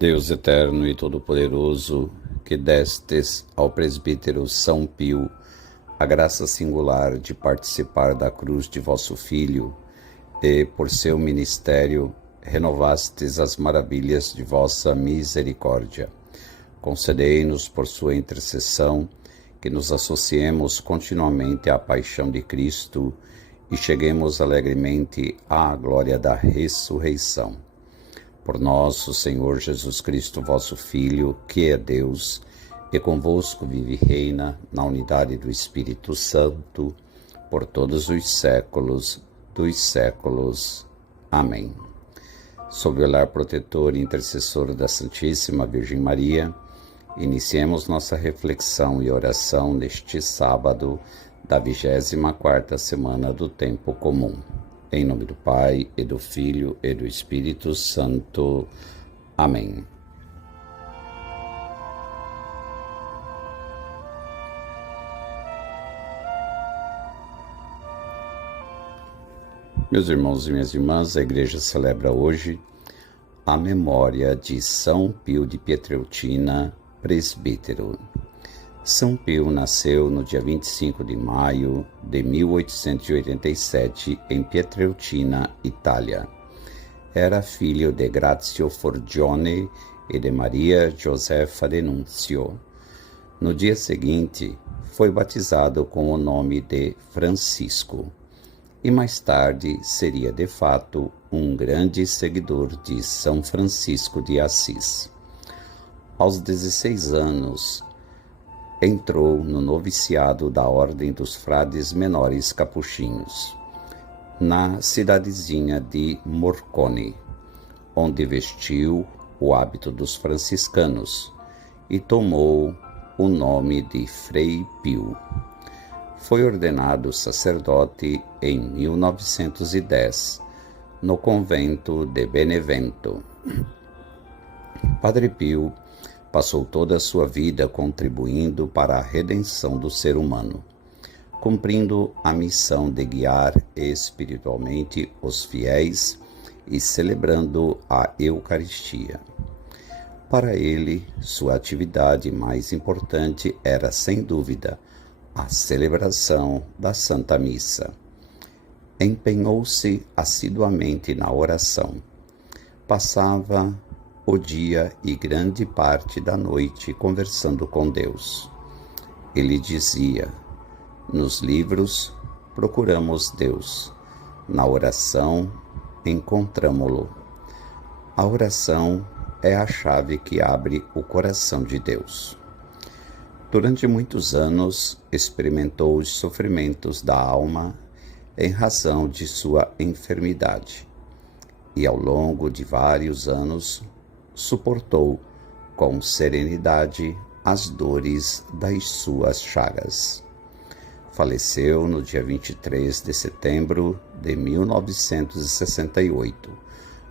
Deus eterno e todo-poderoso, que destes ao presbítero São Pio a graça singular de participar da cruz de vosso Filho, e, por seu ministério, renovastes as maravilhas de vossa misericórdia. Concedei-nos, por sua intercessão, que nos associemos continuamente à paixão de Cristo e cheguemos alegremente à glória da ressurreição. Por nosso Senhor Jesus Cristo, vosso Filho, que é Deus, e convosco vive e reina na unidade do Espírito Santo, por todos os séculos dos séculos. Amém. Sob o olhar protetor e intercessor da Santíssima Virgem Maria, iniciemos nossa reflexão e oração neste sábado da 24ª semana do Tempo Comum. Em nome do Pai, e do Filho, e do Espírito Santo. Amém. Meus irmãos e minhas irmãs, a Igreja celebra hoje a memória de São Pio de Pietrelcina, presbítero. São Pio nasceu no dia 25 de maio de 1887 em Pietrelcina, Itália. Era filho de Grazio Forgione e de Maria Josefa de Nunzio. No dia seguinte, foi batizado com o nome de Francisco e mais tarde seria de fato um grande seguidor de São Francisco de Assis. Aos 16 anos, entrou no noviciado da Ordem dos Frades Menores Capuchinhos, na cidadezinha de Morcone, onde vestiu o hábito dos franciscanos e tomou o nome de Frei Pio. Foi ordenado sacerdote em 1910, no convento de Benevento. Padre Pio passou toda a sua vida contribuindo para a redenção do ser humano, cumprindo a missão de guiar espiritualmente os fiéis e celebrando a Eucaristia. Para ele, sua atividade mais importante era, sem dúvida, a celebração da Santa Missa. Empenhou-se assiduamente na oração. Passava o dia e grande parte da noite conversando com Deus. Ele dizia: nos livros procuramos Deus, na oração encontramo-lo. A oração é a chave que abre o coração de Deus. Durante muitos anos experimentou os sofrimentos da alma em razão de sua enfermidade e ao longo de vários anos suportou com serenidade as dores das suas chagas. Faleceu no dia 23 de setembro de 1968,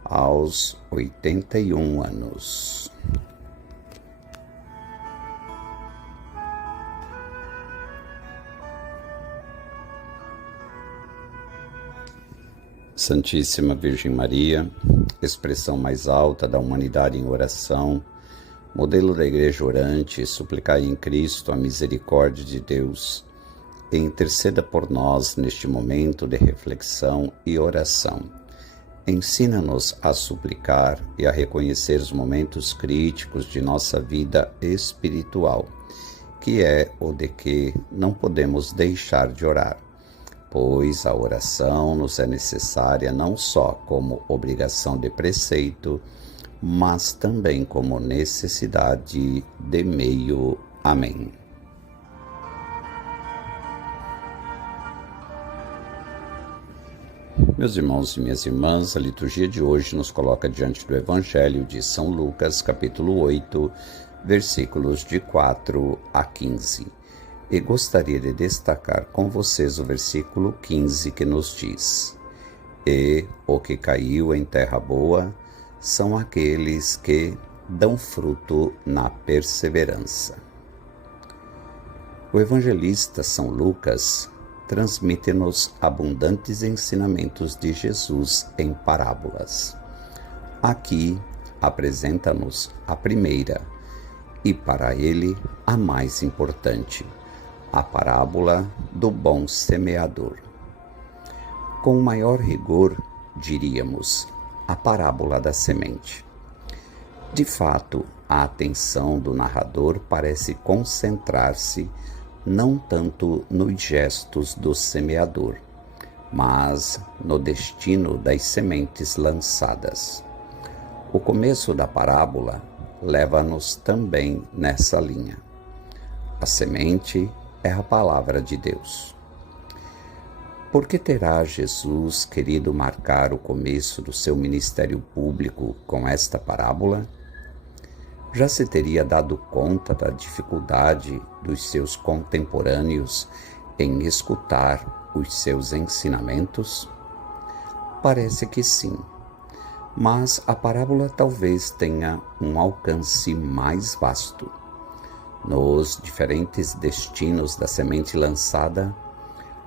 aos 81 anos. Santíssima Virgem Maria, expressão mais alta da humanidade em oração, modelo da Igreja orante, suplicai em Cristo a misericórdia de Deus e interceda por nós neste momento de reflexão e oração. Ensina-nos a suplicar e a reconhecer os momentos críticos de nossa vida espiritual, que é o de que não podemos deixar de orar, pois a oração nos é necessária não só como obrigação de preceito, mas também como necessidade de meio. Amém. Meus irmãos e minhas irmãs, a liturgia de hoje nos coloca diante do Evangelho de São Lucas, capítulo 8, versículos de 4 a 15. E gostaria de destacar com vocês o versículo 15 que nos diz: E o que caiu em terra boa são aqueles que dão fruto na perseverança. O evangelista São Lucas transmite-nos abundantes ensinamentos de Jesus em parábolas. Aqui, apresenta-nos a primeira e, para ele, a mais importante, a parábola do bom semeador. Com maior rigor, diríamos, a parábola da semente. De fato, a atenção do narrador parece concentrar-se não tanto nos gestos do semeador, mas no destino das sementes lançadas. O começo da parábola leva-nos também nessa linha. A semente é a palavra de Deus. Por que terá Jesus querido marcar o começo do seu ministério público com esta parábola? Já se teria dado conta da dificuldade dos seus contemporâneos em escutar os seus ensinamentos? Parece que sim, mas a parábola talvez tenha um alcance mais vasto. Nos diferentes destinos da semente lançada,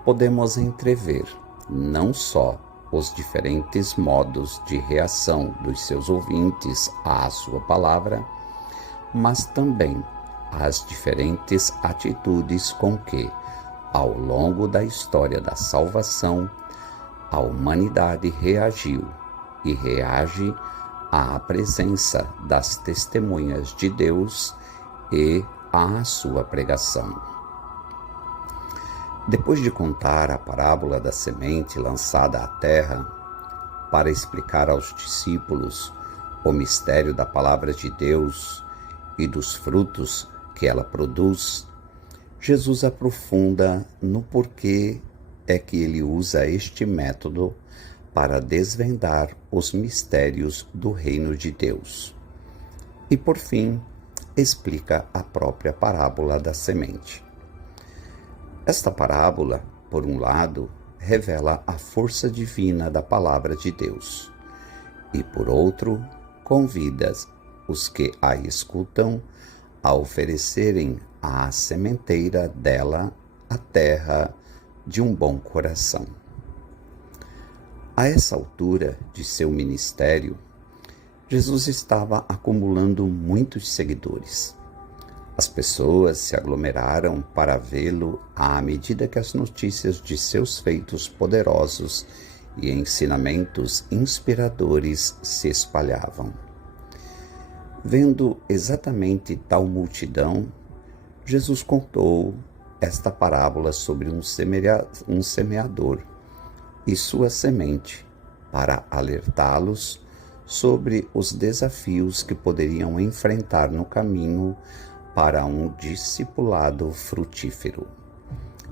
podemos entrever não só os diferentes modos de reação dos seus ouvintes à sua palavra, mas também as diferentes atitudes com que, ao longo da história da salvação, a humanidade reagiu e reage à presença das testemunhas de Deus e à sua pregação. Depois de contar a parábola da semente lançada à terra, para explicar aos discípulos o mistério da palavra de Deus e dos frutos que ela produz, Jesus aprofunda no porquê é que ele usa este método para desvendar os mistérios do reino de Deus. E, por fim, explica a própria parábola da semente. Esta parábola, por um lado, revela a força divina da palavra de Deus e, por outro, convida os que a escutam a oferecerem à sementeira dela a terra de um bom coração. A essa altura de seu ministério, Jesus estava acumulando muitos seguidores. As pessoas se aglomeraram para vê-lo à medida que as notícias de seus feitos poderosos e ensinamentos inspiradores se espalhavam. Vendo exatamente tal multidão, Jesus contou esta parábola sobre um semeador e sua semente, para alertá-los sobre os desafios que poderiam enfrentar no caminho para um discipulado frutífero: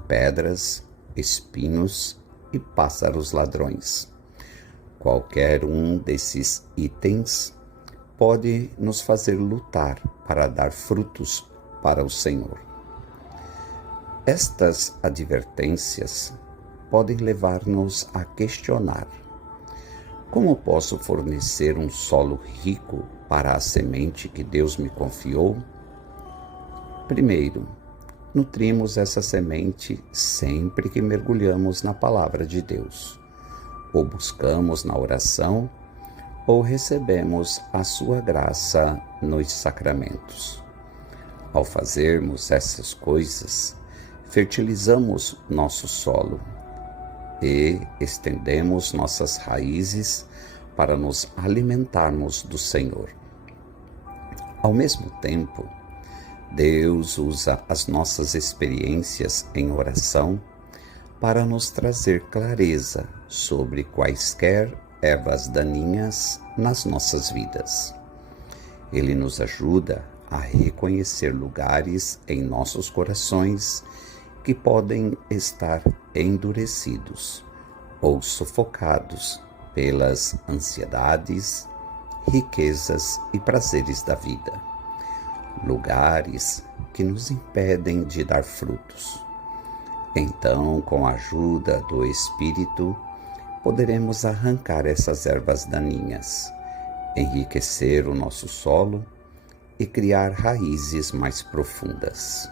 pedras, espinhos e pássaros ladrões. Qualquer um desses itens pode nos fazer lutar para dar frutos para o Senhor. Estas advertências podem levar-nos a questionar: como posso fornecer um solo rico para a semente que Deus me confiou? Primeiro, nutrimos essa semente sempre que mergulhamos na palavra de Deus, ou buscamos na oração, ou recebemos a sua graça nos sacramentos. Ao fazermos essas coisas, fertilizamos nosso solo e estendemos nossas raízes para nos alimentarmos do Senhor. Ao mesmo tempo, Deus usa as nossas experiências em oração para nos trazer clareza sobre quaisquer ervas daninhas nas nossas vidas. Ele nos ajuda a reconhecer lugares em nossos corações que podem estar endurecidos ou sufocados pelas ansiedades, riquezas e prazeres da vida. Lugares que nos impedem de dar frutos. Então, com a ajuda do Espírito, poderemos arrancar essas ervas daninhas, enriquecer o nosso solo e criar raízes mais profundas.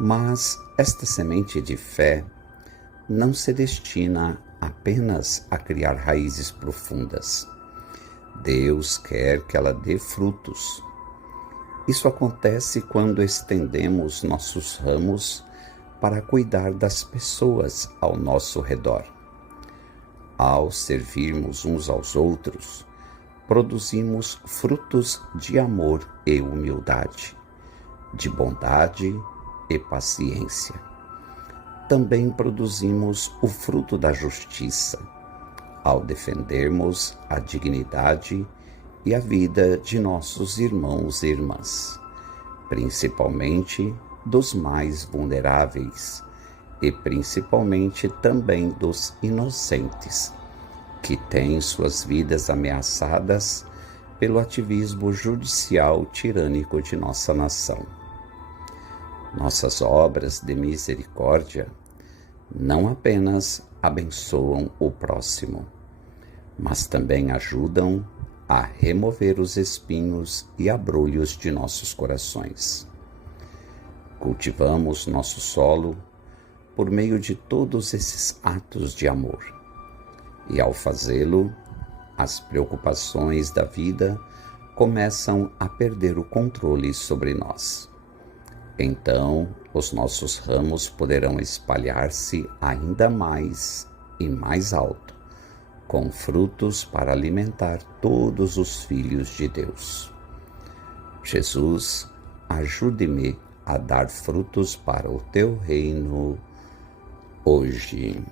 Mas esta semente de fé não se destina apenas a criar raízes profundas. Deus quer que ela dê frutos. Isso acontece quando estendemos nossos ramos para cuidar das pessoas ao nosso redor. Ao servirmos uns aos outros, produzimos frutos de amor e humildade, de bondade e paciência. Também produzimos o fruto da justiça, ao defendermos a dignidade e a vida de nossos irmãos e irmãs, principalmente dos mais vulneráveis e principalmente também dos inocentes, que têm suas vidas ameaçadas pelo ativismo judicial tirânico de nossa nação. Nossas obras de misericórdia não apenas abençoam o próximo, mas também ajudam a remover os espinhos e abrolhos de nossos corações. Cultivamos nosso solo por meio de todos esses atos de amor. E ao fazê-lo, as preocupações da vida começam a perder o controle sobre nós. Então, os nossos ramos poderão espalhar-se ainda mais e mais alto, com frutos para alimentar todos os filhos de Deus. Jesus, ajude-me a dar frutos para o teu reino hoje.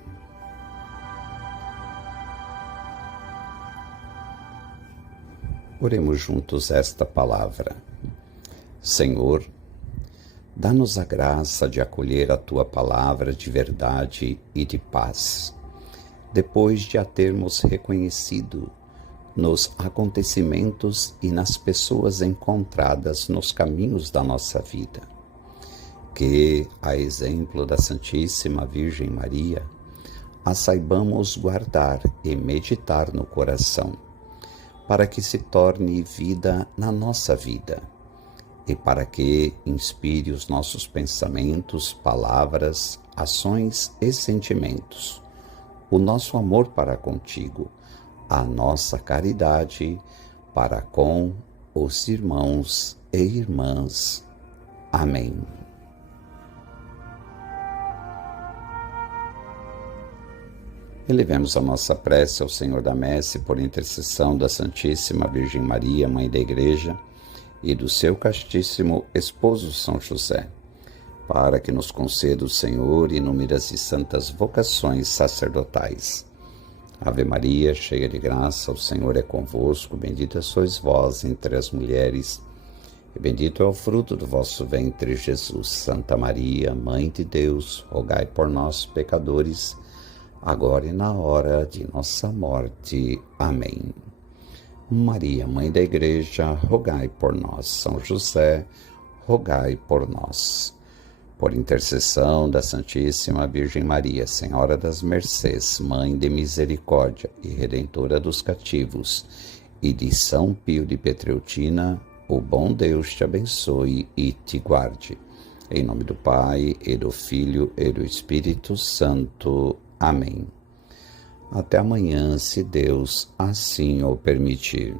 Oremos juntos esta palavra. Senhor, dá-nos a graça de acolher a Tua palavra de verdade e de paz, depois de a termos reconhecido nos acontecimentos e nas pessoas encontradas nos caminhos da nossa vida. Que, a exemplo da Santíssima Virgem Maria, a saibamos guardar e meditar no coração, para que se torne vida na nossa vida, e para que inspire os nossos pensamentos, palavras, ações e sentimentos, o nosso amor para contigo, a nossa caridade para com os irmãos e irmãs. Amém. Elevemos a nossa prece ao Senhor da Messe por intercessão da Santíssima Virgem Maria, Mãe da Igreja, e do seu castíssimo esposo São José, para que nos conceda o Senhor inúmeras e santas vocações sacerdotais. Ave Maria, cheia de graça, o Senhor é convosco, bendita sois vós entre as mulheres, e bendito é o fruto do vosso ventre, Jesus. Santa Maria, Mãe de Deus, rogai por nós, pecadores, agora e na hora de nossa morte. Amém. Maria, Mãe da Igreja, rogai por nós. São José, rogai por nós. Por intercessão da Santíssima Virgem Maria, Senhora das Mercês, Mãe de Misericórdia e Redentora dos cativos, e de São Pio de Pietrelcina, o bom Deus te abençoe e te guarde. Em nome do Pai, e do Filho, e do Espírito Santo. Amém. Até amanhã, se Deus assim o permitir.